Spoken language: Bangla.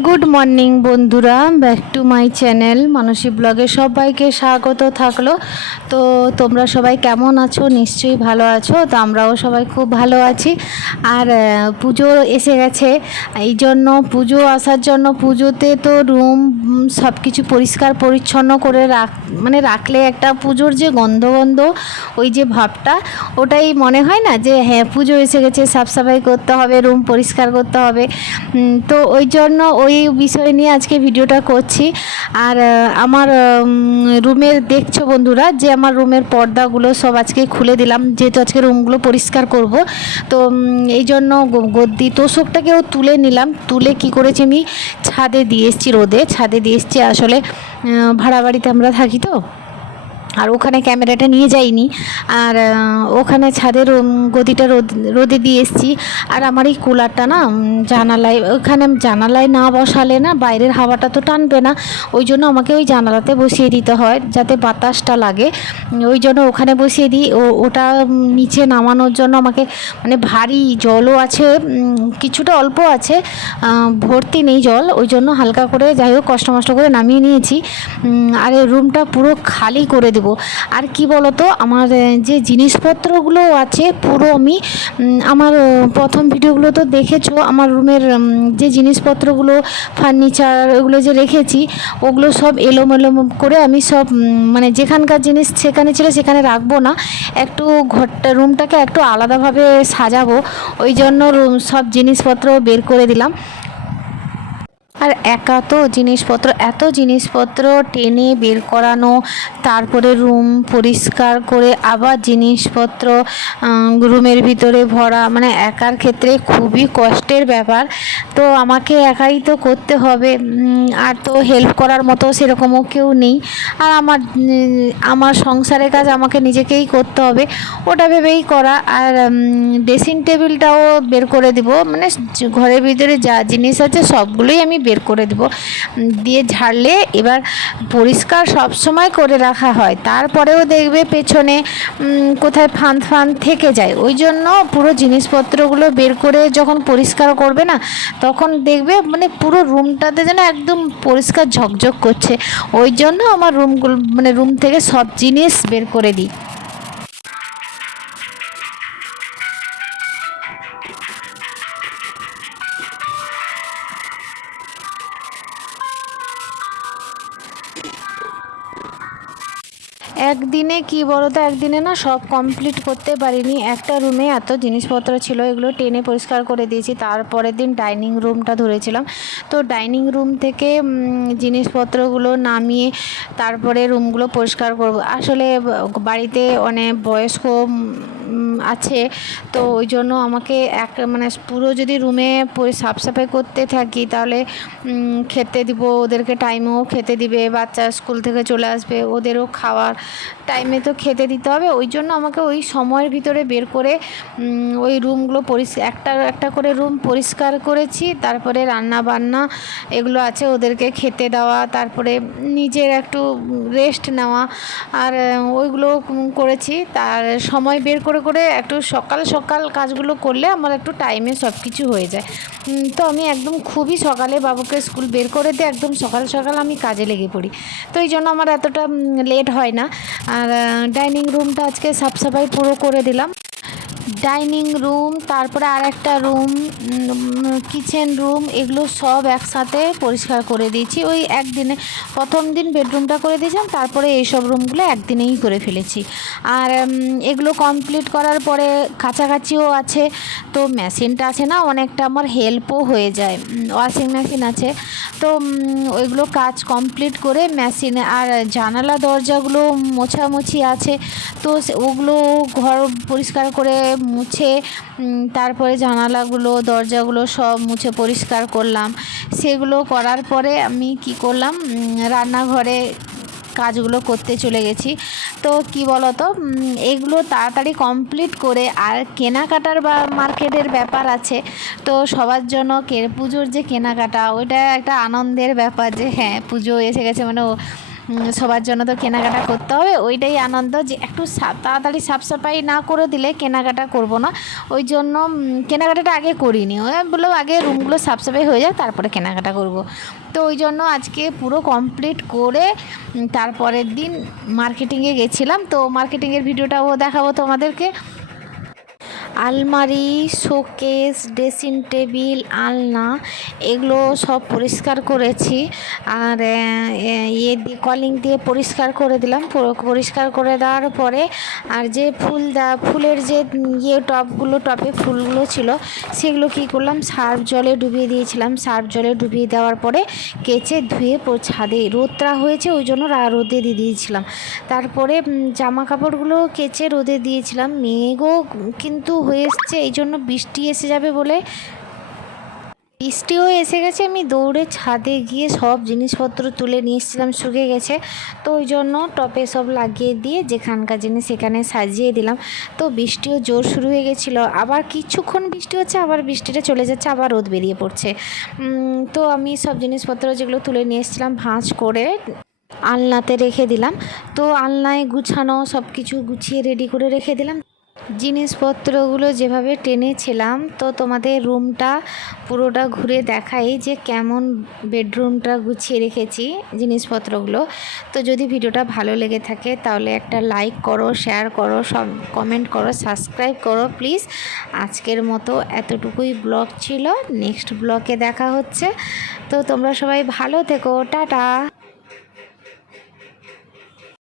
গুড মর্নিং বন্ধুরা, ব্যাক টু মাই চ্যানেল মানসী ব্লগে সবাইকে স্বাগত থাকলো। তো তোমরা সবাই কেমন আছো? নিশ্চয়ই ভালো আছো। তো আমরাও সবাই খুব ভালো আছি। আর পুজো এসে গেছে, এই জন্য পুজো আসার জন্য পুজোতে তো রুম সব কিছু পরিষ্কার পরিচ্ছন্ন করে রাখলে একটা পুজোর যে গন্ধ গন্ধ ওই যে ভাবটা, ওটাই মনে হয় না যে হ্যাঁ পুজো এসে গেছে, সাফ সাফাই করতে হবে, রুম পরিষ্কার করতে হবে। তো ওই জন্য ওই বিষয় নিয়ে আজকে ভিডিওটা করছি। আর আমার রুমের দেখছো বন্ধুরা যে আমার রুমের পর্দাগুলো সব আজকে খুলে দিলাম, যেহেতু আজকে রুমগুলো পরিষ্কার করব। তো এই জন্য গদ্দি তোষকটাকেও তুলে নিলাম। তুলে কি করেছি, আমি ছাদে দিয়ে এসেছি, ছাদে দিয়ে এসেছি। আসলে ভাড়া বাড়িতে আমরা থাকি তো, আর ওখানে ক্যামেরাটা নিয়ে যাইনি। আর ওখানে ছাদের গদিটা রোদে দিয়ে এসেছি। আর আমার এই কুলারটা না জানালায়, ওখানে জানালায় না বসালে না বাইরের হাওয়াটা তো টানবে না, ওই জন্য আমাকে ওই জানালাতে বসিয়ে দিতে হয় যাতে বাতাসটা লাগে। ওই জন্য ওখানে বসিয়ে দিই। ওটা নিচে নামানোর জন্য আমাকে মানে ভারী জলও আছে, কিছুটা অল্প আছে, ভর্তি নেই জল, ওই জন্য হালকা করে যাই হোক কষ্ট মষ্ট করে নামিয়ে নিয়েছি। আর এই রুমটা পুরো খালি করে দেব। আর কি বলতো, আমার যে জিনিসপত্রগুলো আছে পুরো আমি আমার প্রথম ভিডিওগুলো তো দেখেছো, আমার রুমের যে জিনিসপত্রগুলো ফার্নিচার ওগুলো যে রেখেছি, ওগুলো সব এলোমেলো করে আমি সব মানে যেখানকার জিনিস সেখানে ছিল সেখানে রাখবো না, একটু রুমটাকে একটু আলাদাভাবে সাজাবো। ওই জন্য সব জিনিসপত্র বের করে দিলাম। আর একা তো জিনিসপত্র, এত জিনিসপত্র টেনে বের করানো, তারপরে রুম পরিষ্কার করে আবার জিনিসপত্র রুমের ভিতরে ভরা, মানে একার ক্ষেত্রে খুবই কষ্টের ব্যাপার। তো আমাকে একাই তো করতে হবে, আর তো হেল্প করার মতো সেরকমও কেউ নেই। আর আমার সংসারের কাজ আমাকে নিজেকেই করতে হবে, ওটা ভেবেই করা। আর ড্রেসিং টেবিলটাও বের করে দিব, মানে ঘরের ভিতরে যা জিনিস আছে সবগুলোই আমি বের করে দেব, দিয়ে ঝাড়লে এবার পরিষ্কার সব সময় করে রাখা হয়, তারপরেও দেখবে পেছনে কোথায় ফাঁদ থেকে যায়। ওই জন্য পুরো জিনিসপত্রগুলো বের করে যখন পরিষ্কার করবে না, তখন দেখবে মানে পুরো রুমটাতে যেন একদম পরিষ্কার ঝকঝক করছে। ওই জন্য আমার রুমগুলো মানে রুম থেকে সব জিনিস বের করে দিই। একদিনে কি বলো তো, একদিনে না সব কমপ্লিট করতে পারিনি। একটা রুমে এত জিনিসপত্র ছিল, এগুলো টেনে পরিষ্কার করে দিয়েছি। তারপরের দিন ডাইনিং রুমটা ধরেছিলাম, তো ডাইনিং রুম থেকে জিনিসপত্রগুলো নামিয়ে তারপরে রুমগুলো পরিষ্কার করব। আসলে বাড়িতে অনেক বয়স্ক আছে, তো ওই জন্য আমাকে মানে পুরো যদি রুমে সাফ সাফাই করতে থাকি তাহলে খেতে দিব, ওদেরকে টাইমেও খেতে দিবে, বাচ্চা স্কুল থেকে চলে আসবে, ওদেরও খাওয়ার টাইমে তো খেতে দিতে হবে। ওই জন্য আমাকে ওই সময়ের ভিতরে বের করে ওই রুমগুলো একটা একটা করে রুম পরিষ্কার করেছি। তারপরে রান্না বান্না এগুলো আছে, ওদেরকে খেতে দেওয়া, তারপরে নিজের একটু রেস্ট নেওয়া, আর ওইগুলো করেছি। তার সময় বের করে করে একটু সকাল সকাল কাজগুলো করলে আমার একটু টাইমে সব কিছু হয়ে যায়। তো আমি একদম খুবই সকালে বাবুকে স্কুল বের করে দিয়ে একদম সকাল সকাল আমি কাজে লেগে পড়ি, তো এই জন্য আমার এতটা লেট হয় না। আর ডাইনিং রুমটা আজকে সাফ সাফাই পুরো করে দিলাম। ডাইনিং রুম, তারপরে আর একটা রুম, কিচেন রুম, এগুলো সব একসাথে পরিষ্কার করে দিয়েছি ওই একদিনে। প্রথম দিন বেডরুমটা করে দিয়েছিলাম, তারপরে এইসব রুমগুলো একদিনেই করে ফেলেছি। আর এগুলো কমপ্লিট করার পরে কাছাকাছিও আছে, তো মেশিনটা আছে না, অনেকটা আমার হেল্পও হয়ে যায়। ওয়াশিং মেশিন আছে, তো ওইগুলো কাজ কমপ্লিট করে মেশিনে। আর জানালা দরজাগুলো মোছামুছি আছে, তো ওগুলো ঘর পরিষ্কার করে মুছে তারপরে জানালাগুলো দরজাগুলো সব মুছে পরিষ্কার করলাম। সেগুলো করার পরে আমি কি করলাম, রান্নাঘরে কাজগুলো করতে চলে গেছি। তো কি বলো তো, এগুলো তাড়াতাড়ি কমপ্লিট করে, আর কেনাকাটার বা মার্কেটের ব্যাপার আছে, তো সবার জন্য পুজোর যে কেনাকাটা, ওইটা একটা আনন্দের ব্যাপার যে হ্যাঁ পুজো এসে গেছে, মানে সবার জন্য তো কেনাকাটা করতে হবে, ওইটাই আনন্দ যে একটু তাড়াতাড়ি সাফসাফাই না করে দিলে কেনাকাটা করব না। ওই জন্য কেনাকাটাটা আগে করিনি, ওই বললো আগে রুমগুলো সাফসাফাই হয়ে যাক তারপরে কেনাকাটা করব। তো ওই জন্য আজকে পুরো কমপ্লিট করে তারপরের দিন মার্কেটিংয়ে গেছিলাম। তো মার্কেটিংয়ের ভিডিওটাও দেখাবো তোমাদেরকে। আলমারি, শোকেস, ড্রেসিং টেবিল, আলনা এগুলো সব পরিষ্কার করেছি। আর ইয়ে দিয়ে কলিং দিয়ে পরিষ্কার করে দিলাম। পরিষ্কার করে দেওয়ার পরে আর যে ফুলের যে টপে ফুলগুলো ছিল সেগুলো কী করলাম, সার্ফ জলে ডুবিয়ে দিয়েছিলাম। সার্ফ জলে ডুবিয়ে দেওয়ার পরে কেচে ধুয়ে ছাদে রোদটা হয়েছে ওই জন্য রোদে দিয়ে দিয়েছিলাম। তারপরে জামা কাপড়গুলো কেচে রোদে দিয়েছিলাম। মেঘও কিন্তু হয়ে এসছে, এই জন্য বৃষ্টি এসে যাবে বলে বৃষ্টিও এসে গেছে। আমি দৌড়ে ছাদে গিয়ে সব জিনিসপত্র তুলে নিয়ে এসেছিলাম, শুকিয়ে গেছে। তো ওই জন্য টপে সব লাগিয়ে দিয়ে যেখানকার জিনিস সেখানে সাজিয়ে দিলাম। তো বৃষ্টিও জোর শুরু হয়ে গেছিলো, আবার কিছুক্ষণ বৃষ্টি হচ্ছে, আবার বৃষ্টিটা চলে যাচ্ছে, আবার রোদ বেরিয়ে পড়ছে। তো আমি সব জিনিসপত্র যেগুলো তুলে নিয়ে এসেছিলাম ভাঁজ করে আলনাতে রেখে দিলাম। তো আলনায় গুছানো সব কিছু গুছিয়ে রেডি করে রেখে দিলাম। জিনিসপত্রগুলো যেভাবে টেনেছিলাম, তো তোমাদের রুমটা পুরোটা ঘুরে দেখাই যে কেমন বেডরুমটা গুছিয়ে রেখেছি জিনিসপত্রগুলো। তো যদি ভিডিওটা ভালো লেগে থাকে তাহলে একটা লাইক করো, শেয়ার করো, সব কমেন্ট করো, সাবস্ক্রাইব করো প্লিজ। আজকের মতো এতটুকুই ব্লগ ছিল, নেক্সট ব্লগে দেখা হচ্ছে। তো তোমরা সবাই ভালো থেকো, টাটা।